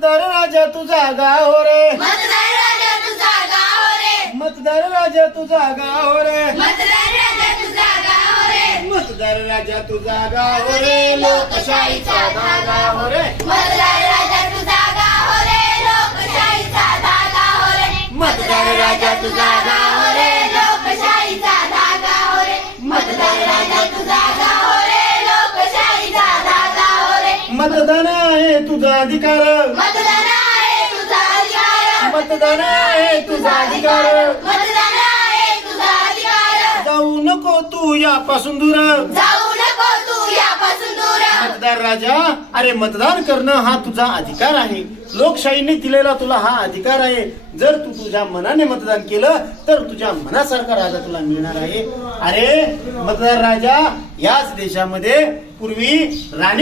मतदार राजा तुझा गाव रे, मतदार राजा तुझा गाव रे, मतदार राजा तुझा गाव रे, मतदार राजा तुझा गाव रे, मतदार राजा तुझा गाव रे, लोकशाहीचा धागा हो रे, मतदार राजा तुझा गाव रे, लोकशाहीचा धागा हो रे, मतदार राजा तुझा गाव रे, लोकशाहीचा धागा हो रे, मतदार राजा तुझा गाव रे, लोकशाहीचा धागा हो रे, मतदान आहे तुझा अधिकार, मतदान आहे तुझा अधिकार, मतदान आहे तुझा अधिकार, मतदान आहे तुझा अधिकार, जाऊ नको तू यापासून दूर, जाऊ नको तू यापासून दूर, मतदार राजा अरे मतदान करणं हा तुझा अधिकार आहे, लोकशाहीने दिलेला तुला हा अधिकार आहे. जर तू तुझ्या मनाने मतदान केलं तर तुझ्या मनासारखा राजा तुला मिळणार आहे. अरे मतदार राजा याच देशामध्ये पूर्वी राणी